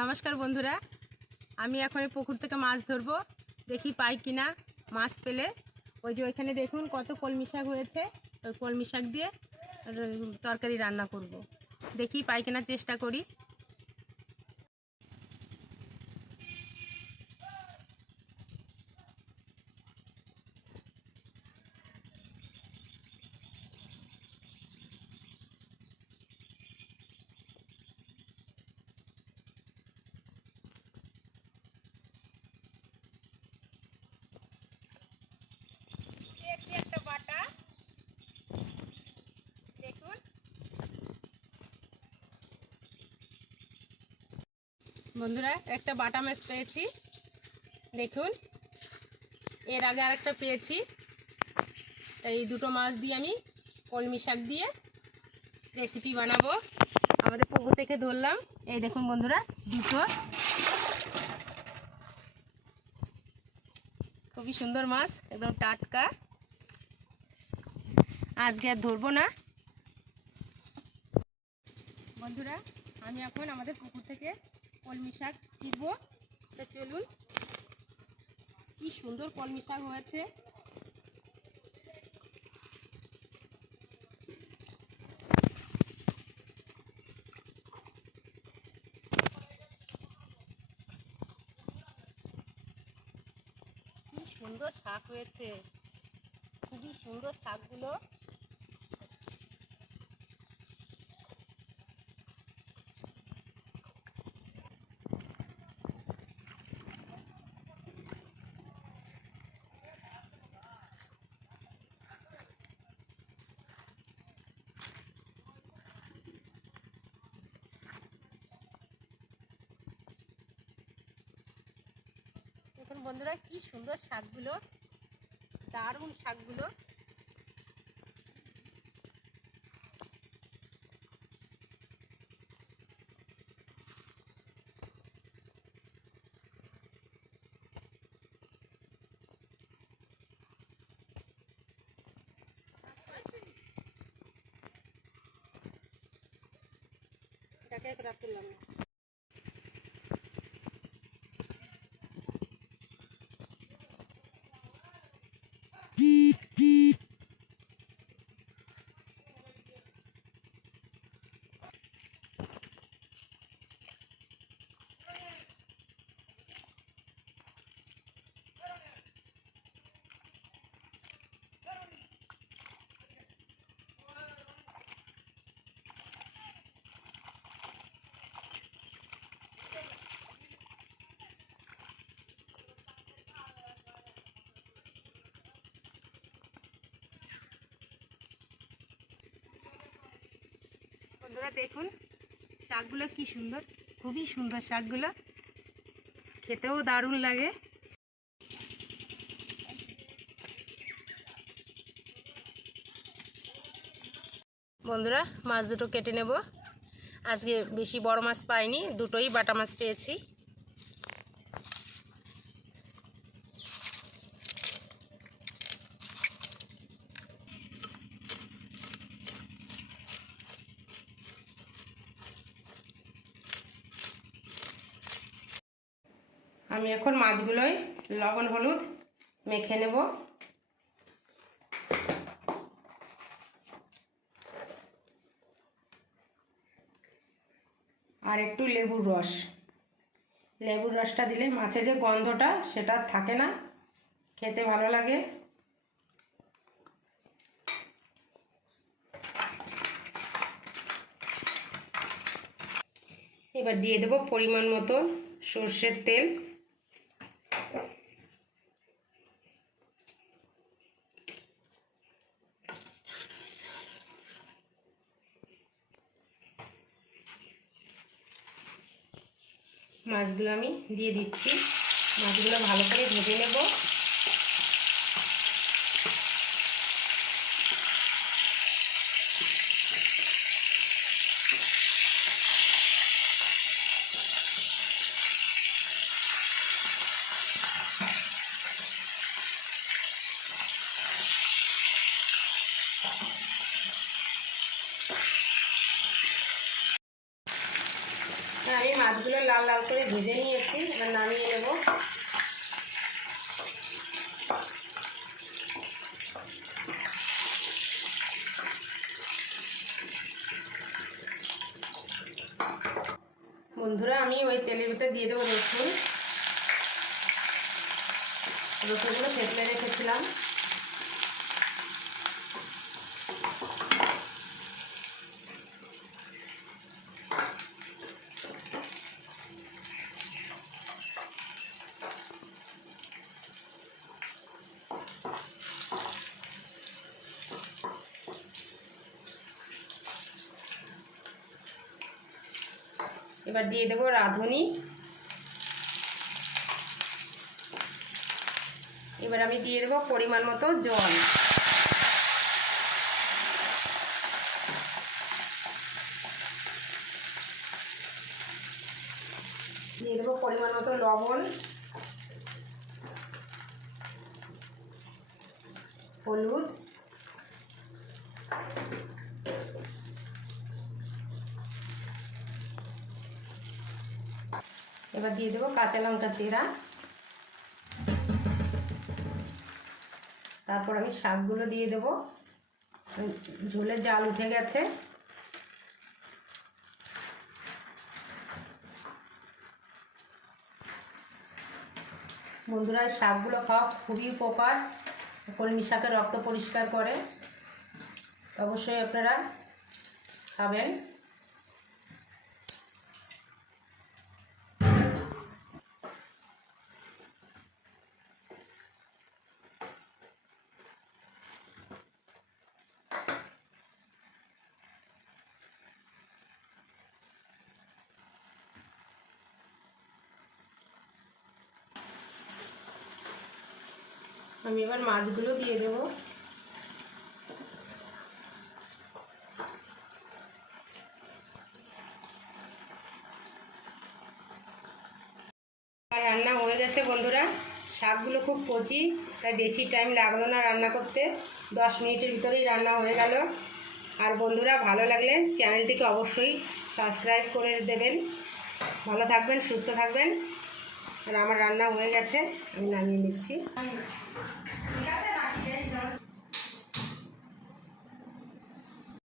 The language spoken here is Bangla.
নমস্কার বন্ধুরা। আমি এখন পুকুর থেকে মাছ ধরবো। দেখি পাই কিনা মাছ পেলে। ওই যে ওইখানে দেখুন কত কলমি শাক হয়েছে। ওই কলমি শাক দিয়ে তরকারি রান্না করব। দেখি পাই চেষ্টা করি পেয়েছি একটা বাটা দেখুন বন্ধুরা, একটা বাটা মাছ পেয়েছি। দেখুন, এর আগে আরেকটা পেয়েছি। তাই এই দুটো মাছ দিয়ে আমি কলমি শাক দিয়ে রেসিপি বানাবো। আমাদের পুকুর থেকে ধরলাম। এই দেখুন বন্ধুরা, দুটো। খুবই সুন্দর মাছ, একদম টাটকা। আজকে আর ধরবো না। বন্ধুরা, আমি এখন আমাদের পুকুর থেকে কলমি শাক চিরবো। তা চলুন, কি সুন্দর কলমি শাক হয়েছে। সুন্দর শাক হয়েছে। খুবই সুন্দর শাকগুলো। দেখুন বন্ধুরা কি সুন্দর শাকগুলো দারুণ শাকগুলো। এটাকে রাখ তুললাম না বন্ধুরা দেখুন, শাকগুলো কি সুন্দর, খুবই সুন্দর শাকগুলো। খেতেও দারুণ লাগে। বন্ধুরা, মাছ দুটো কেটে নেব। আজকে বেশি বড় মাছ পাইনি, দুটোই বাটা মাছ পেয়েছি। আমি এখন মাছগুলোই লবণ, হলুদ মেখে নেব। আর একটু লেবুর রস। লেবুর রসটা দিলে মাছে যে গন্ধটা সেটা থাকে না, খেতে ভালো লাগে। এবার দিয়ে দেবো পরিমাণ মতো সর্ষের তেল। মাছগুলো আমি দিয়ে দিচ্ছি। মাছগুলো ভালো করে ভেজে নেব আমি মাছ মাছগুলো লাল লাল করে ভেজে নিয়েছি। এবার নামিয়ে নেব। বন্ধুরা, আমি ওই তেলের ভিতরে দিয়ে দেবো রসুন। রসুনগুলো থেতলে রেখেছিলাম। এবার দিয়ে দেবো রাঁধুনি। এবার আমি দিয়ে দেবো পরিমাণ মতো জল। দিয়ে দেবো পরিমাণ মতো লবণ। হলুদ। এবার দিয়ে দেবো কাঁচা লঙ্কা চেরা তারপর আমি শাকগুলো দিয়ে দেবো। ঝোলের জাল উঠে গেছে। বন্ধুরা শাকগুলো খাওয়া খুবই উপকার। কলমি শাকের রক্ত পরিষ্কার করে। অবশ্যই আপনারা খাবেন। আমি এবার মাছগুলো দিয়ে দেবো। রান্না হয়ে গেছে বন্ধুরা। শাকগুলো খুব কচি, তাই বেশি টাইম লাগল না রান্না করতে। দশ মিনিটের ভিতরেই রান্না হয়ে গেল। আর বন্ধুরা, ভালো লাগলে চ্যানেলটিকে অবশ্যই সাবস্ক্রাইব করে দেবেন। ভালো থাকবেন, সুস্থ থাকবেন। আর আমার রান্না হয়ে গেছে আমি নামিয়ে নিচ্ছি।